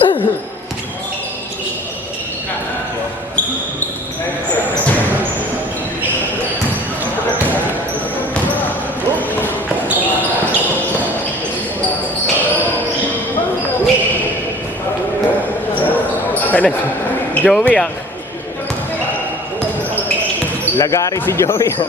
Ano? Joey ah. Lagari si Joey ah.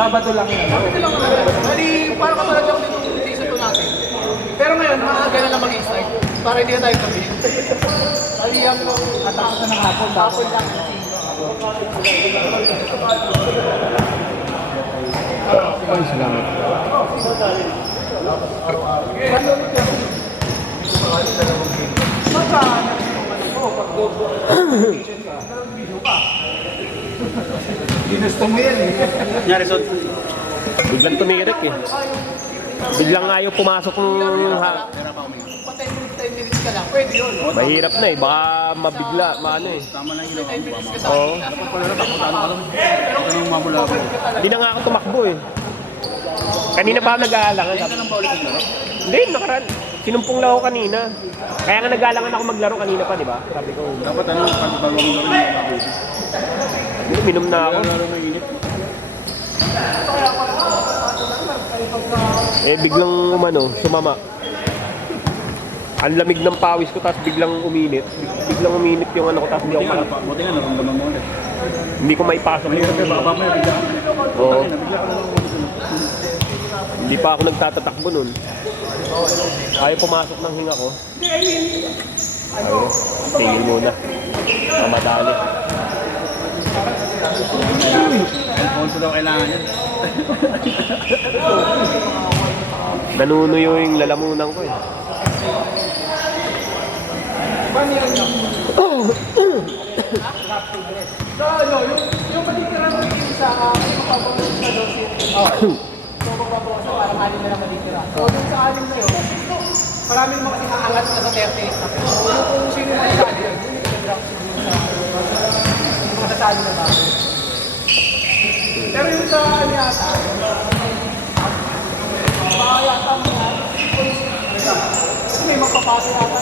Sabado lang yun. Sabado lang naman. Bali, parang kapalad ako dito season 2 natin. Pero ngayon, maaga na lang mag-i-start. Para hindi na tayo gabi. Bali, ang atake na ng hapon. Hapon lang. Ay, salamat. Ginusto mo yan eh. Nangyari son. Biglang tumirik eh. Biglang ayaw pumasok ng Patay mo 10 minutes ka lang. Pwede yun. mahirap na eh. Baka mabigla, maano eh. Tama lang ginawa mo. Oo. Ito nung mamula ko. Hindi na nga ako tumakbo eh. Kanina pa ako nag-aalangan. Ito nang paulit yung laro. Hindi, nakaraan. Sinumpong lang ako kanina. Kaya nga nag-aalangan ako maglaro kanina pa, di ba? Sabi ko, Dapat ano, pag mo gawin yung minum na ako. lalo ng init. Eh, biglang sumama. Ang lamig ng pawis ko, tapos biglang uminit. Biglang uminit yung ano ko, tapos hindi ako Buti nga, naramdaman mo ulit. hindi ko maipasok Mahirap yung... eh, baka mamaya bigla ka. Oo. Bigla ka lang. Hindi pa ako nagtatatakbo nun. Ayaw pumasok ng hinga ko. Ayaw, tingin muna. Mamadali. Alfonso daw kailangan yun. Nanunuyo yung lalamunan ko eh. So, ano, yung patikira mo yung sa mapapabawas na dosis. So, mapapabawas na parang alin na lang matitira. So, yung sa alin na yun, marami naman kasi nakaangat na sa 30. So, kung sino na yung alin, yun yung nag-drop siguro sa mga nasali na bago. Pero yung sa ano yata, yata mo nga, kasi may magpapasok yata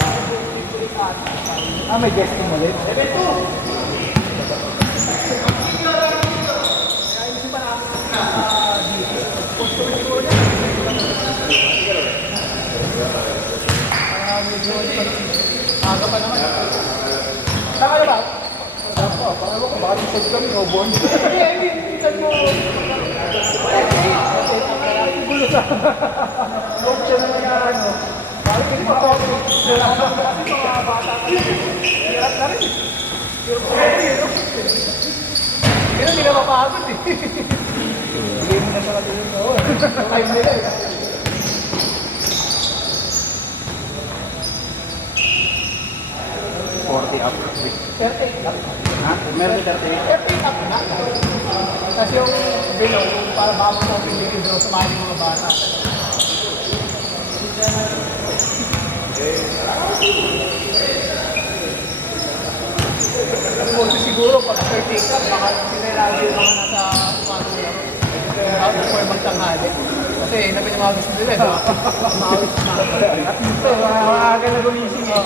na may guesting ulit. Ito! Aga pa naman. Saka na ba? Parang ako, baka nipod kami, no born. Hindi, minsan mo. Gulo sa... Huwag siya naman na ano. Bakit hindi pa ako? Mga bata ka. Hirap na rin. Hirap na rin. Pero hindi na mapagod eh. Hindi mo na siya katulong ko. Time nila eh. 40 up. 38 up. Ha? Meron 30. 38 up na. Kasi yung below, yung para bago sa pinigil doon sa mga bata. Kasi siguro pag 38 up, baka sinilado yung mga nasa umaga laro. Before magtanghali. Kasi namin yung mga gusto nila, mawis na. Ito, maaga na gumising eh.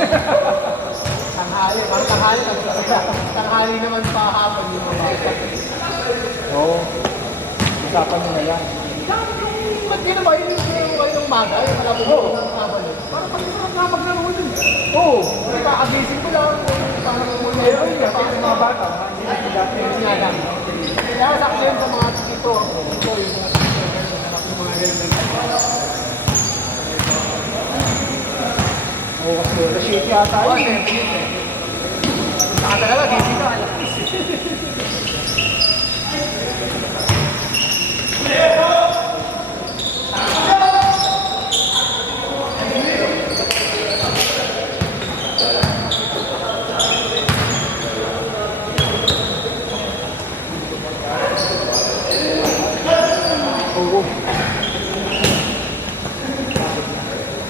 Tanghali, parang tanghali naman pa hapon yung mga bata. Oo. Usapan mo na yan. Ba't yun ba? Yung kayo ng umaga, yung malapit mo ng hapon. Parang pag-isarap na maglaro din. Oo. Kasi kakagising ko lang. Parang muna yun. Kasi yung mga bata, hindi dati yung sinalang. Kaya sa akin sa mga tito, ito yung mga mga ganyan. Oo, kasi shake yata yun. Oo, shake yun. Saka talaga, gising ka.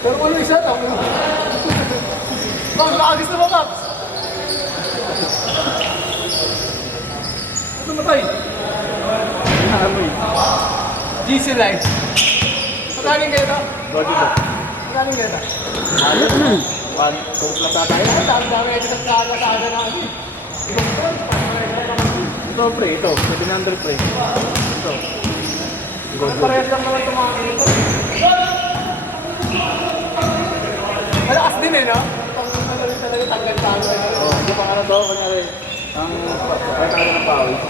Pero kung yung isa, tapos. Bang, nakagis na mo, Paps. Ano matay? GC Live. Magaling kayo na? Magaling kayo na? Ay, dami-dami ito sa kagataga na ano. Ito pre, ito. 700 pre. Ito. Parehas lang naman itong mga ganito. Malakas din eh, no? Pag talaga tanggal-tanggal. Oh, ito pang ano to, kunyari, ang pagkakala ng pawis.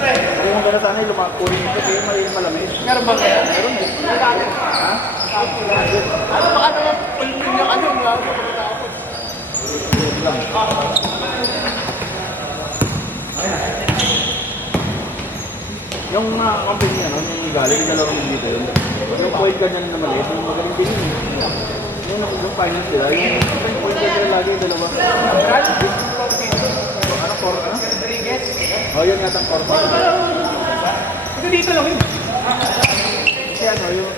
Pero yung gano'n sana yung lumakunin ito, kaya may malamig. Meron ba kaya? Meron din. Ha? Ano baka naman pulpin yung ano nga ako pagkatapos. Yung mga company ano, yung legal, yung dalawang dito yun. Yung point ganyan na maliit, yung magaling din yun. Yung finance nila, yung point ganyan lagi yung dalawa. Ano, for ano? Oh, yun yata ang for. Ito dito lang yun. Kasi ano, yung,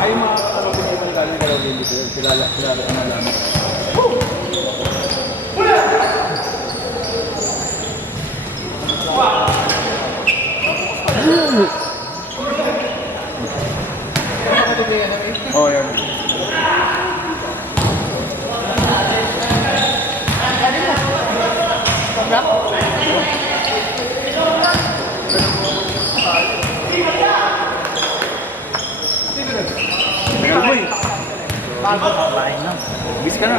ay yung mga kapatid na ibang galing dalawang din dito, sila ang alam. Oh, yan. Tagal mo eh. Bago. Bis ka na.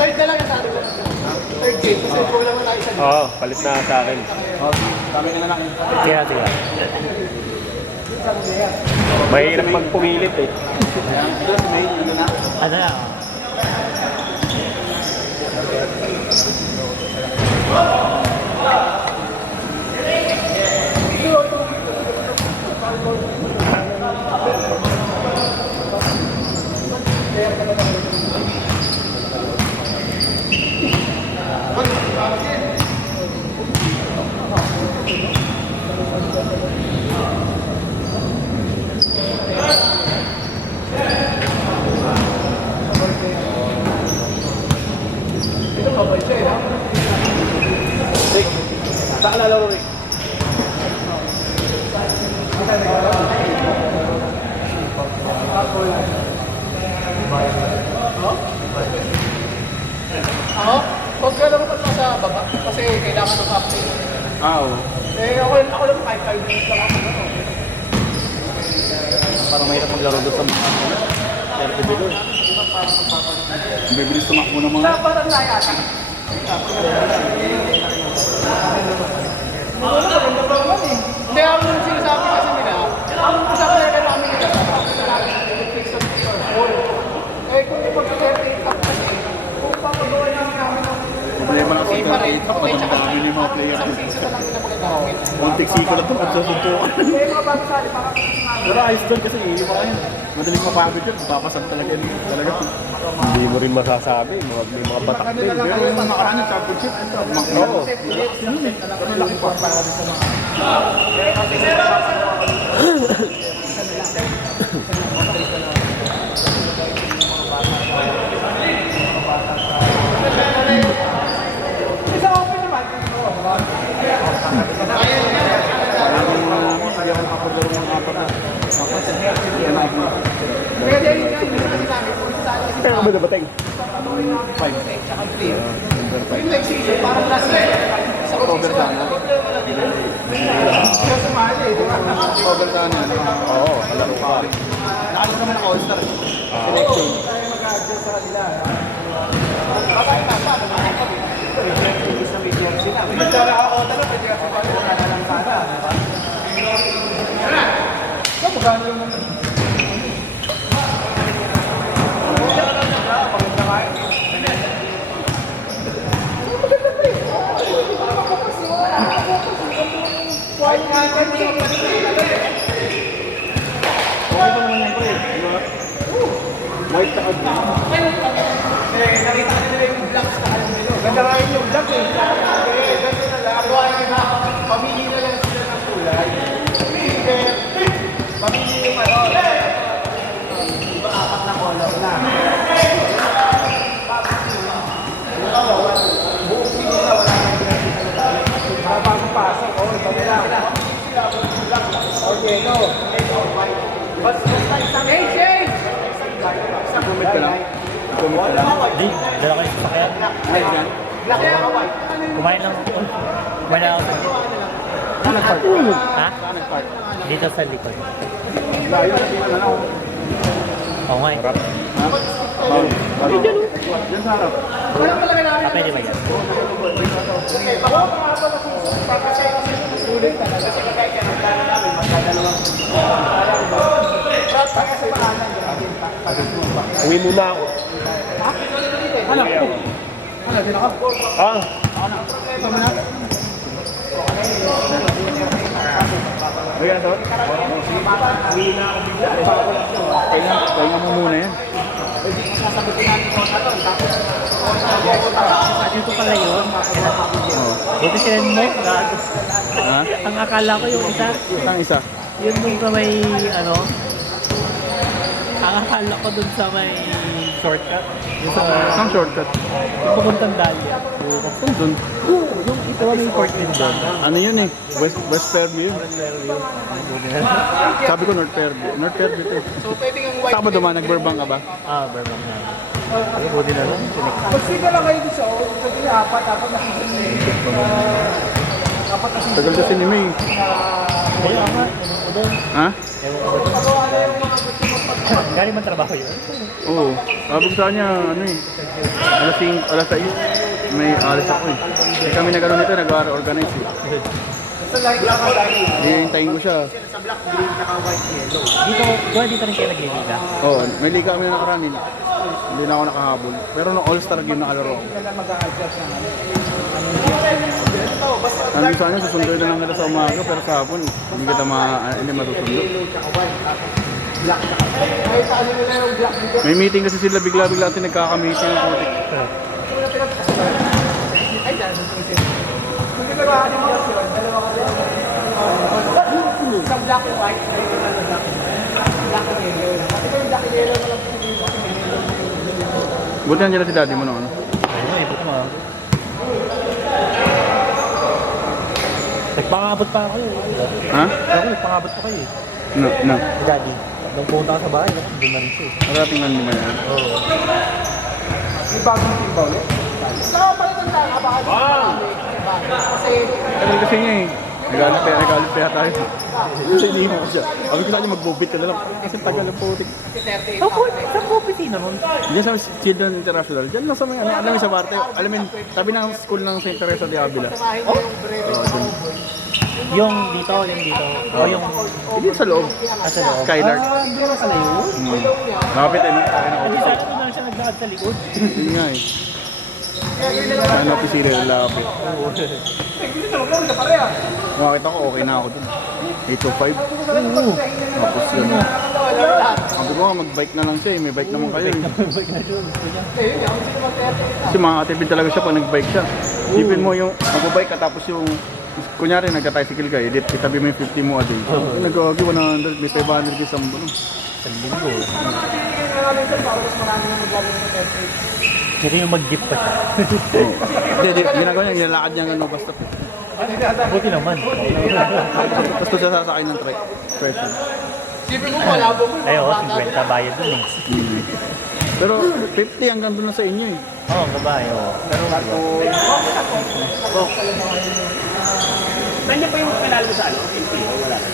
Third na lang yung sa atin. Third game. Kasi ko lang tayo sa Oo, palit na sa akin. Oh, sabi na lang. Kaya, sige. Mahirap magpumilit eh. Ito, may ano na. Ano na? Ito mabay siya eh. no? Rick, saan lalaro Rick? Ako? Huwag ka lang pa sa baba. Kasi kailangan ng update. Oo. Eh, ako lang 5 minutes lang ako. Parang mahirap maglaro doon sa mga 30 below. Bibilis tumakbo ng mga... Parang layatan. Kaya ako nung sinasabi kasi nila, ang usapan na kailangan nila, eh kung ipag-38 up kasi, kung papagawa namin namin ng Problema lang sa iba rin, 38 up, madami ni mga player. isang season na lang nila magagamit. Kontik siko na ito, magsusuntukan. Eh, mga bago sali, baka Pero ayos doon kasi iyo pa kayo. Madaling mapagod yun, papasan talaga yun. Talaga. Hindi mo rin masasabi. May mga batak din. Pero yung nakaraan yung championship, Oo. pero laki pa para din sa mga... isa open naman. Hindi ako nakapaglaro ng apat na. Yan na ako. Kaya dahil nga, yung kasi namin, kung saan kasi Pero ba nabateng? tsaka clear. Yung next season, parang last year, sa October sana. Siya sumali, di ba? October sana. Oo, kalaro pa. Nakalit naman ng All-Star. Selection. Tayo mag-adjust sa kanila. Bakit na, paano? Isa may jersey na. Hindi ka nakakota na, pwede ka pa pala na lang sana. Magkano yung naman? White nga ka Okay pa naman yan pre. White na green. Eh, nakita ka nila yung blocks na alam nila. Ganda nga yung black eh. Eh, ganda na lang. Ako ay pamili na lang Pamili yung ano, iba apat na color na. Buong pili na wala nang pinagkita. Para bagong pasok, iba nila. Okay, no. Basta isang change! Comment ka lang. Comment ka lang. Di, dala ko yung sasakyan. Ay, yan. Black na white. Kumain lang. Kumain lang ako. Saan nag-park? Ha? Saan nag-park? Dito sa likod. Layo kasi ano na ako. Oo nga eh. Ha? Oh, yan sa harap. Wala talaga namin. Ah, pwede ba yan? Okay, baka mga pala susunod kasi sulit talaga. Kasi kagaya ka ng plano namin, magdadalawang Kaya sa paanan, gamitin pa. Uwi muna ako. Anak ko. Anak, din ako. Ah, Ayan, ito. Kaya mo muna yan. Sasagutin namin ko sa doon. Tapos, Dito pala yun. Buti sila mo. Gago. Ha? Ang akala ko yung isa. Isang isa. Yun dun sa may ano. Ang akala ko dun sa may shortcut. Yung sa Isang shortcut. yung papuntang Dahlia. Saan dun? Yung ito may court din doon. Ano yun eh? West Fairview yun. Sabi ko North Fairview. North Fairview ito. so pwedeng ang white. Saan ka ba dumaan? Nag-Burbank ka ba? Ah, Burbank na. Ay, buti na lang. Pag-siga lang kayo dito sa pwede yung apat, dapat nakikita. Apat na Tagal kasi ni May. Kaya nga. Doon. Ha? Galing man trabaho yun. Oo. Sabi ko sa kanya, ano eh. Alas 6. May alis ako eh. Hindi kami nag-ano nito, nag-organize eh. Sa light lang ang dahil. Hihintayin ko siya. Sa black, green, saka white, yellow. Dito rin kayo nagliliga. Oo, may liga kami na nakaraan eh. Hindi na ako nakahabol. Pero nung all-star game nakalaro ako. Kaya mag-a-adjust ng ano. Sabi sa kanya, susunduin na lang kita sa umaga, pero sa hapon, hindi matusundo. Black. Kahit sa ano nila yung black dito. May meeting kasi sila, bigla-bigla kasi nagkaka-meeting ng putik. Ay, dahil sa ito. Kung ginagawa ng black yun, dalawa ka din. Sa black and white, sa ito na black and white. Black and yellow. Kasi kung black and yellow, walang pinili kasi may yellow. Buti nandiyan na si daddy mo noon. Ayun, ikot mo. Nagpangabot pa kayo. Ha? Ako, nagpangabot pa kayo eh. No. Daddy, nung pumunta ka sa bahay, doon na rin siya eh. Marating lang naman yan. Oo. May bagong team ba ulit? Nakapalitan tayo, baka kasi Tagal kasi niya eh. Nag-alip kaya tayo. Kasi hindi mo siya. Sabi ko sa kanya, mag-bobit ka na lang. Kasi tagal ng putik. 38 Ako, saan po opisina nun? Diyan sa Children International. Diyan lang sa mga, alam mo sa parte. Alam mo, sabi ng school ng St. Teresa de Avila. Kumahin na yung breve sa cowboy. Yung dito. O yung Hindi sa loob. nasa loob. Skylark. Hindi na pala yun. Nakapit eh, no? Hindi sana doon lang siya nagdaan sa likod. Yun nga eh. Ano, pisira yung lapit. Makakita ko, okay na ako dun. 825. Tapos yun. Sabi ko nga, mag-bike na lang siya eh. May bike naman kayo eh. Kasi makakatipid talaga siya pag nag-bike siya. Isipin mo yung mag-bike ka tapos yung kunyari nagka-tricycle ka, edit, itabi mo yung 50 mo a day. Nag-agi 100, may 500 ka isang buno. Sa linggo. Hindi yung mag-gift pa siya. Oo. Hindi, ginagawa niya, nilalakad niya ano basta. Buti naman. Tapos siya sasakay ng treasure. Sipin mo ko, labo mo. Ay, oo, 50 bayad dun eh. Pero 50 hanggang doon na sa inyo eh. Oo, babae, oo. Pero Nandiyan pa yung kanal mo sa ano? Wala na.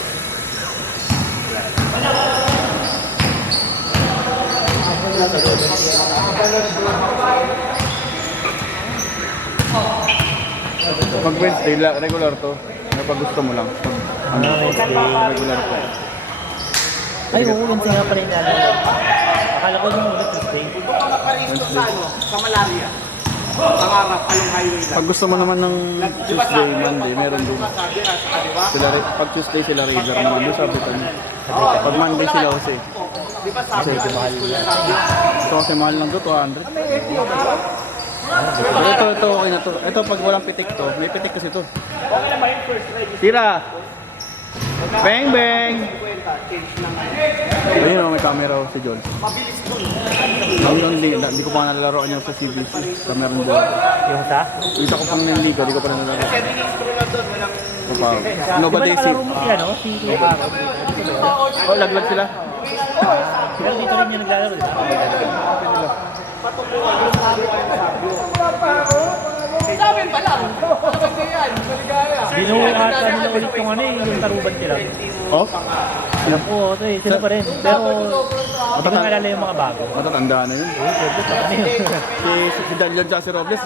Pag Wednesday, regular to. Kapag gusto mo lang. Pag Wednesday. regular to. Ay, oo, yun siya pa rin namin. Akala ko yung ulit Tuesday. Nakaparisto sa ano? Sa malaria. Pangarap, along highway lang. Pag gusto mo naman ng Tuesday, Monday, meron doon. Sabi na, di ba? Pag Tuesday sila Razor naman, doon sabi ko niya. Pag Monday sila kasi. Di ba sabi? Kasi mahal yan. Ito kasi mahal lang to, 200. May FTO ba ba? Pero ito okay na to. Ito pag walang pitik to, may pitik kasi to. Tira! Bang bang! Ayun o, may camera o si John. Hindi ko pa nalaroan niya sa CBC. Camera ng buwan. Yung sa? Isa ko pang nandito, di ko pa nalalaro. Ano ba Di ba Daisy? nakalaro mo si ano? Si Kuya Aaron? Oh, laglag sila. Pero dito rin yung naglalaro, di ba? Namin pa lang. Kasi yan, maligaya. Binuhasa nila ulit yung ano eh, yung taruban sila. Oh? Oo, sila pa rin. Pero, hindi ko naalala yung mga bago. Matatanda na yun. Ano yun? Si Daniel Jesse Robles,